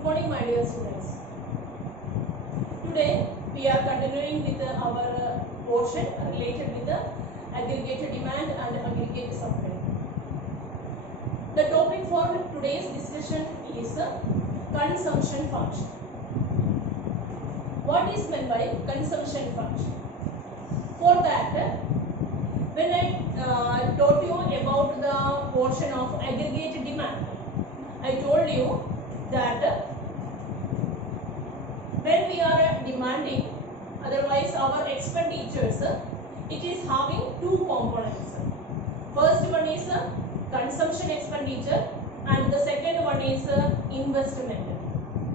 Good morning, my dear students. Today we are continuing with our portion related with the aggregate demand and aggregate supply. The topic for today's discussion is consumption function. What is meant by consumption function? For that, when I taught you about the portion of aggregate demand, I told you that when we are demanding, otherwise our expenditures, it is having two components. First one is consumption expenditure and the second one is investment.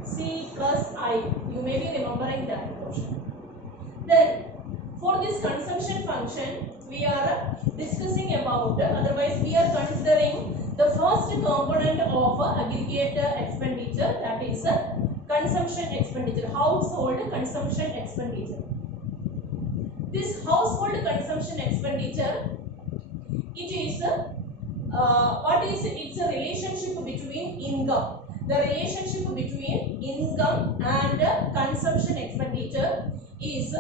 C plus I. You may be remembering that portion. Then for this consumption function, we are discussing about, otherwise we are considering the first component of aggregate expenditure, that is consumption expenditure, household consumption expenditure. This household consumption expenditure, it is what is its a relationship between income. The relationship between income and consumption expenditure is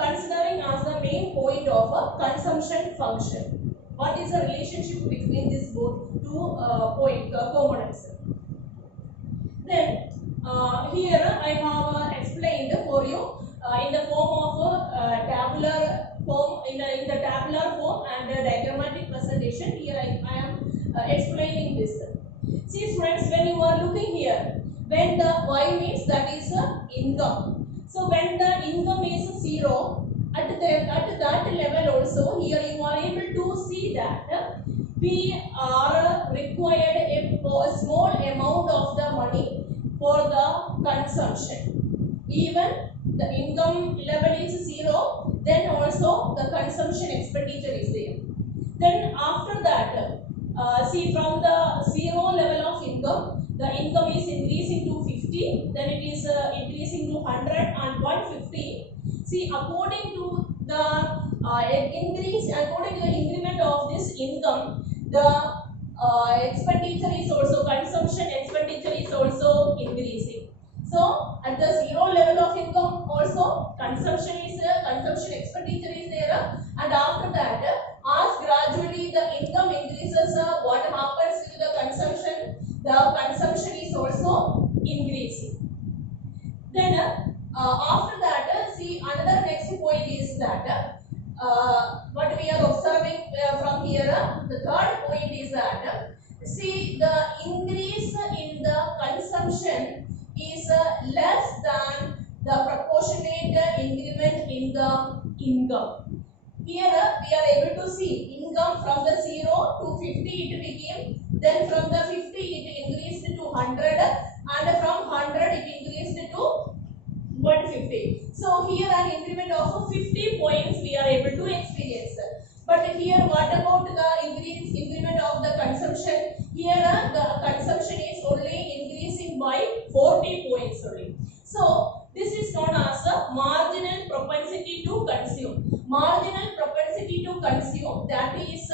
considering as the main point of a consumption function. What is the relationship between these both two components? Then here I have explained for you in the form of tabular form, in the tabular form and diagrammatic presentation. Here I am explaining this. See students, when you are looking here, when the Y means that is income. So when the income is 0, at that level also, here you are able to see that we are required a small amount of the money for the consumption. Even the income level is 0, then also the consumption expenditure is there. Then after that, see, from the 0 level of income, the income is increasing to 50, then it is increasing to 100 and 150. See, according to the according to the increment of this income, the expenditure is also, consumption expenditure is also increasing. So at the 0 level of income also consumption expenditure is there, and after that, as gradually the income increases, what happens with the consumption? The consumption is also increasing. Then after that, see, another next point is that what we are observing from here, the third point is that, see, the increase in the consumption is less than the proportionate increment in the income. Here we are able to see income from the 0 to 50 it became, then from the 50 it increased to 100, and from 100 it increased to 150. So here an increment of 50 points we are able to experience. But here what about the increment of the consumption? Here the consumption is only increasing by 40 points only. So this is known as a marginal propensity to consume. Marginal propensity to consume, that is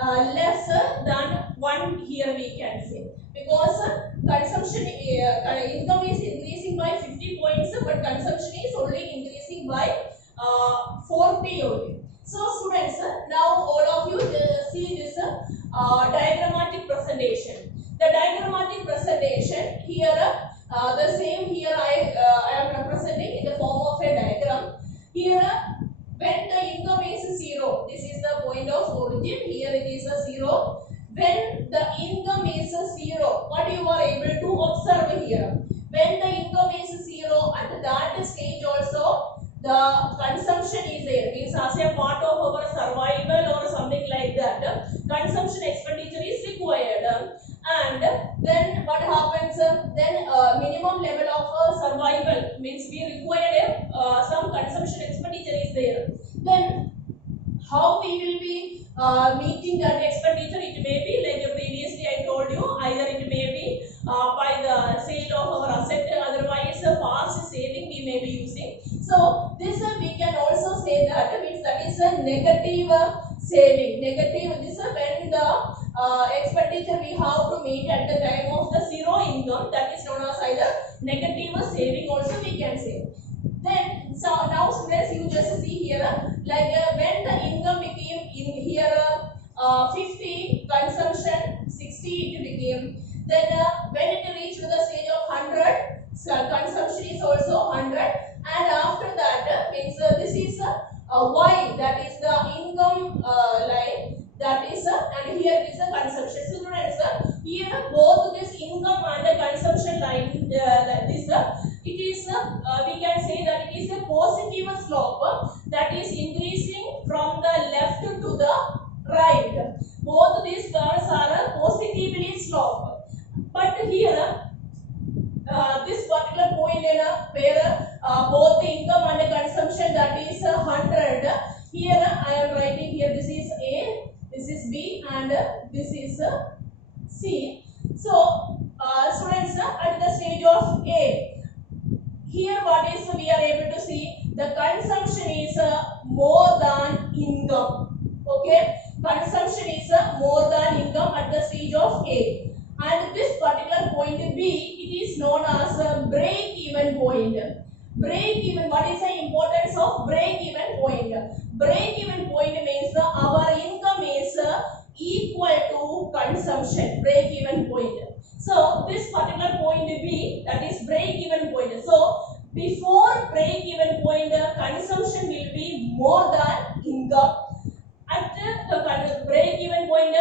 lesser than 1 here we can say, because consumption income is increasing by 50 points, but consumption is only increasing by 40 only. So students, now all of you see this diagrammatic presentation. The diagrammatic presentation here, the same here I am representing in the form of a diagram. Here when the income is 0, this is the point of origin, here it is a 0. When the income is 0, what you are able to observe here? When the income is 0, at that stage also the consumption is there, means as a part of our survival or something like that, consumption expenditure is required, and then what happens, then minimum level of survival, means we require some consumption expenditure is there. Then how we will be meeting that expenditure? It may be like previously I told you, either it may be by the sale of our asset, otherwise past saving we may be using. So this we can also say that means that is a negative saving. Negative, this when the expenditure we have to meet at the time of the 0 income, that is known as negative saving also we can say. Then so now students, you just see here like when the income became in here 50, consumption 60 it became. Then when it reached to the stage of 100, so consumption is also 100, and after that means this is y, that is the income line, that is and here is the consumption. So students, here both this income and the consumption line like this it is we can say that it is a positive slope that is increasing from the left to the right. Both these curves are positively sloped. But here this particular point where both the income and the consumption, that is 100, here I am writing here this is A, this is B, and this is C. So students, at the stage of A, here what is we are able to see, the consumption is more than income. Okay, consumption is more than income at the stage of A. And this particular point B, it is known as a break-even point. Break-even, what is the importance of break-even point? Break-even point means our income is equal to consumption, break-even point. So this particular point B, that is break-even point. So before break-even point, consumption will be more than income. At the break-even point,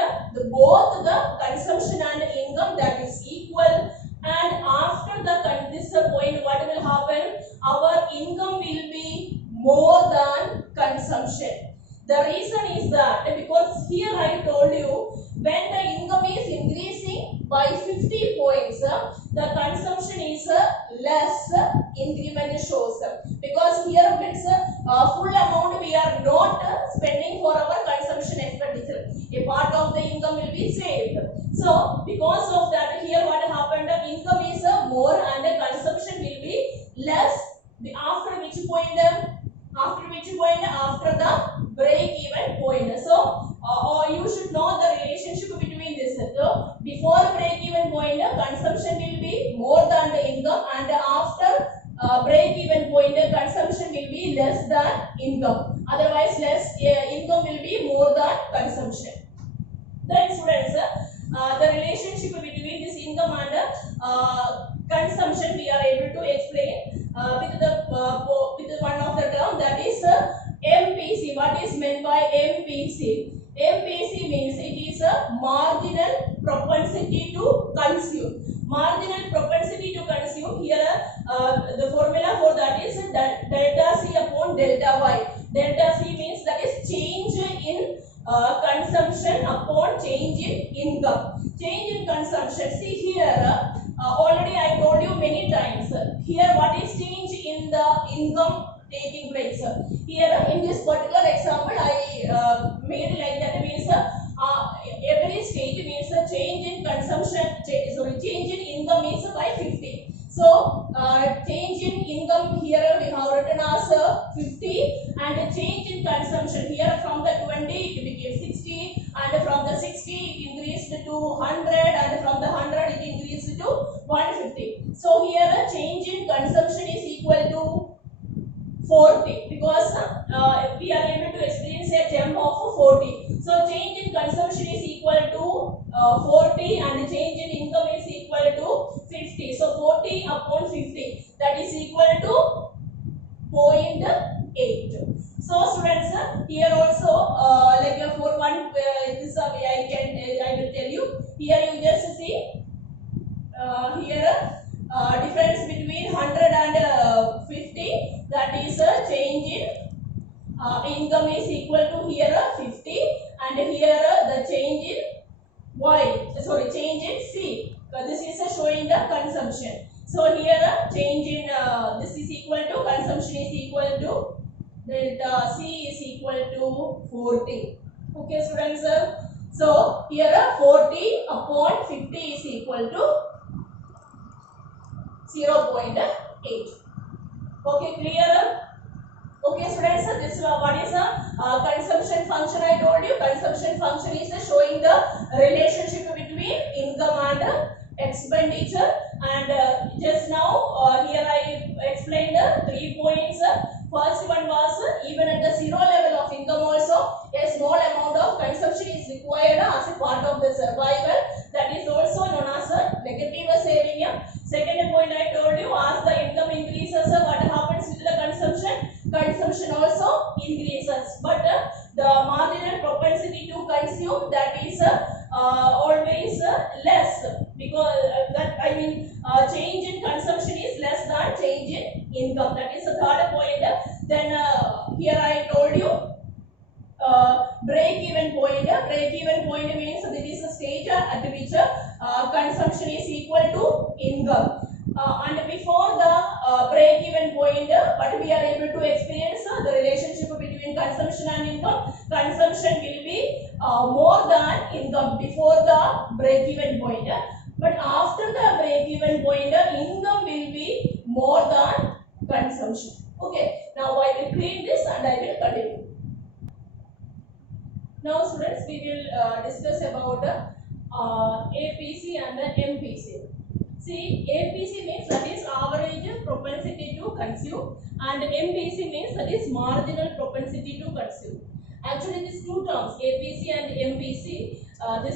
both the consumption and income, that is equal. And after this point, what will happen? Our income will be more than consumption. The reason is that because here I told you, when the income is increasing by 50 points, the consumption is less, increment shows. Because here it's full amount we are not spending for our consumption expenditure. A part of the income will be saved. So because of that, here what happened, the income is more and the consumption will be less. After which point? After the break-even point. So you should know the relationship between this. So before break-even point, consumption will be more than the income, and after break-even point, consumption will be less than income. Otherwise, income will be more than consumption. Then students, the relationship between this income and consumption we are able to explain with one of the term, that is MPC. What is meant by MPC? MPC means it is a marginal propensity to consume. Marginal propensity to consume. Here the formula for that is delta C upon delta Y. Delta C means that is change in consumption upon change in income. Change in consumption. See here, already I told you many times. Here what is change in the income taking place? Here in this particular example I made like that, means every stage means a change in consumption, change in income is by 50. So change in income here we have written as 50, and change in consumption here from the 20 it became 60, and from the 60 it increased to 100, and from the 100 it increased to 150. So here change in consumption is equal to 40, because we are able to experience a jump of 40. So change in consumption is equal to 40, and change in income is equal to 50. So 40 upon 50, that is equal to 0.8. So students, here also like for one this I will tell you. Here you just see here difference between 100 and 50, that is a change in income is equal to here 50, and here the change in change in C. This is showing the consumption. So here change in this is equal to, consumption is equal to, delta C is equal to 40. Okay students, so here 40 upon 50 is equal to 0.8. Okay, clear? Okay students, this is what is a consumption function. I told you consumption function is showing the relationship between income and expenditure, and just now here I explained 3 points. First one was even at the zero level of income also a small amount of consumption is required as a part of the survival, that is also known as a negative saving. Second point I told you, as the income increases what happens with the consumption? Consumption also increases, but the marginal propensity to consume, that is always less, because that I mean change in consumption is less than change in income. That is the third point. Then here I told you break-even point. Break-even point means that it is a stage at which consumption is equal to income. And before the break-even point, what we are able to experience, the relationship between consumption and income. Consumption will be more than income before the break-even point. But after the break-even point, income will be more than consumption. Okay. Now I will clean this and I will continue. Now students, we will discuss about APC and the MPC. See, APC means that is average propensity to consume, and MPC means that is marginal propensity to consume. Actually, these two terms, APC and MPC,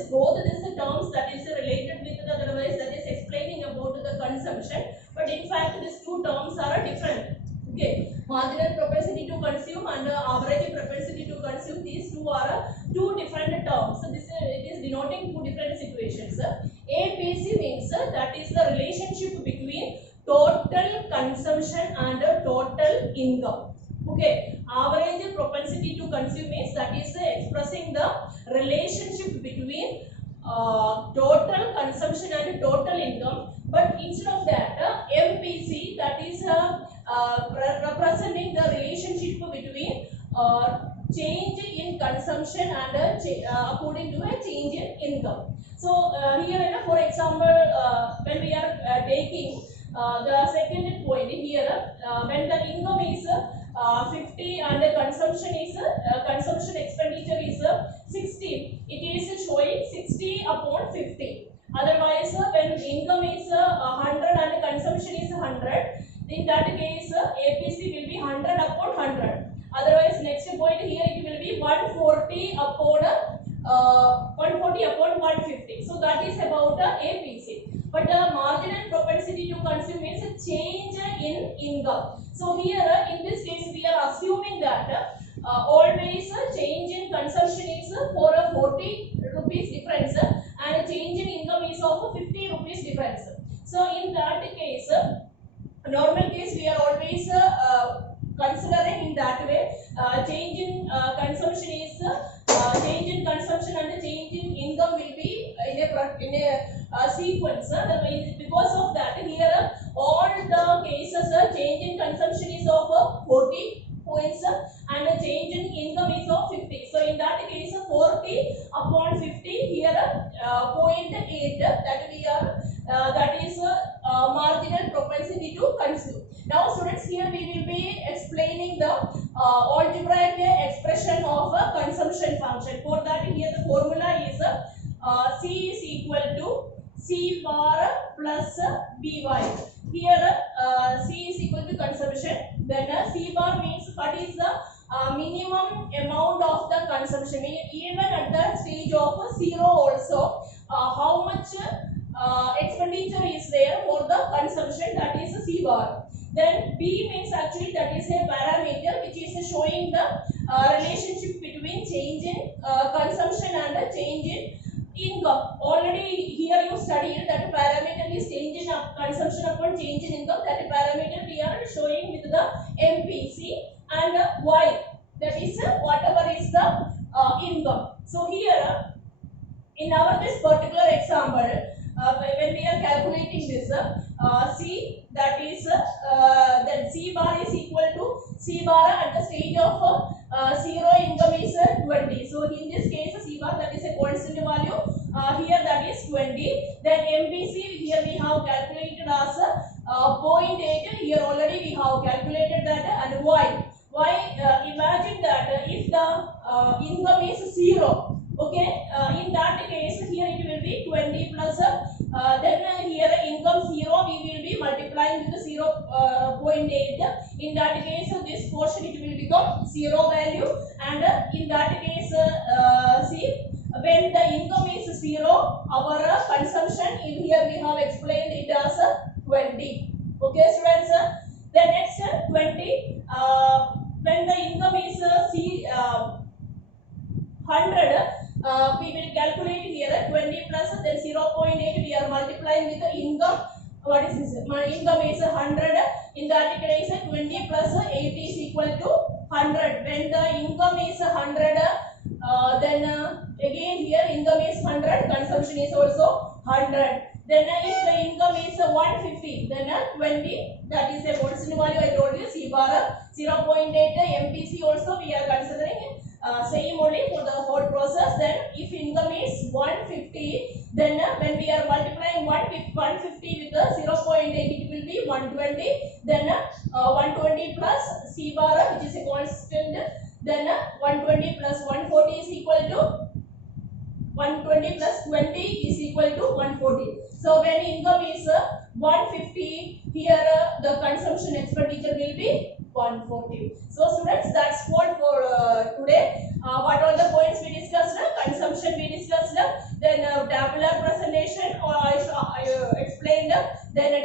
both these terms that is related with the otherwise that is explaining about the consumption, but in fact these two terms are different. Okay, marginal propensity to consume and average propensity to consume, these two are two different terms. So this it is denoting two different situations. APC means that is the relationship between total consumption and total income. Okay, average propensity to consume means that is expressing the relationship between total consumption and total income. But instead of that, MPC, that is representing the relationship between change in consumption and according to a change in income. So here, for example, when we are taking the second point here, when the income is 50 and the consumption is consumption expenditure is 60, it is showing 60 upon 50. Otherwise, when income is 100 and consumption is 100, in that case APC will be 100 upon 100. Otherwise, next point here it will be 140 upon 150. So that is about APC. But marginal propensity to consume is a change in income. So here in this case we are assuming that always change in consumption is for a 40 rupees difference and change in income is of 50 rupees difference. So in that case, normal case we are always considering in that way. Change in consumption is change in consumption and change in income will be in a sequence. Because of that, here all the cases change in consumption is of 40 points and the change in income is of 50. So in that case 40 upon 50 here 0.8 that we are that is marginal propensity to consume. Now students, here we will be explaining the algebraic expression of a consumption function. For that, here the formula is C is equal to C bar plus By. Here C is equal to consumption, then C bar means what is the minimum amount of the consumption. Even at the stage of 0 also, how much expenditure is there for the consumption, that is C bar. Then B means actually that is a parameter which is showing the relationship between change in consumption and change in income. Already here you studied that parameter is change in consumption upon change in income. That parameter we are showing with the MPC, and Y, that is whatever is the income. So here in our this particular example, when we are calculating this, C, that is then C bar is equal to C bar at the stage of 0 income is 20. So in this case C bar, that is a constant value, here that is 20. Then MPC here we have calculated as 0.8. Here already we have calculated that. And Y, imagine that if the income is 0, okay, in that case here it will be 20 plus then multiplying with 0.8, in that case this portion it will become 0 value, and in that case see, when the income is 0, our consumption in here we have explained it as 20. Okay students, then next 20, when the income is 100, we will calculate here 20 plus then 0.8, we are multiplying with the income. What is this? My income is 100, in that case 20 plus 80 is equal to 100. When the income is 100, then again here income is 100, consumption is also 100. Then if the income is 150, then 20, that is a constant value I told you, C bar 0.8 MPC also we are considering same only for the whole process. Then if income is 150, then when we are multiplying 150 with the 0.8, it will be 120. Then 120 plus C bar, which is a constant, then 120 plus 140 is equal to 120 plus 20 is equal to 140. So when income is 150, here the consumption expenditure will be 140. So students, that's what for today. What are the points we discussed? Consumption we discussed, then tabular presentation I explained, then a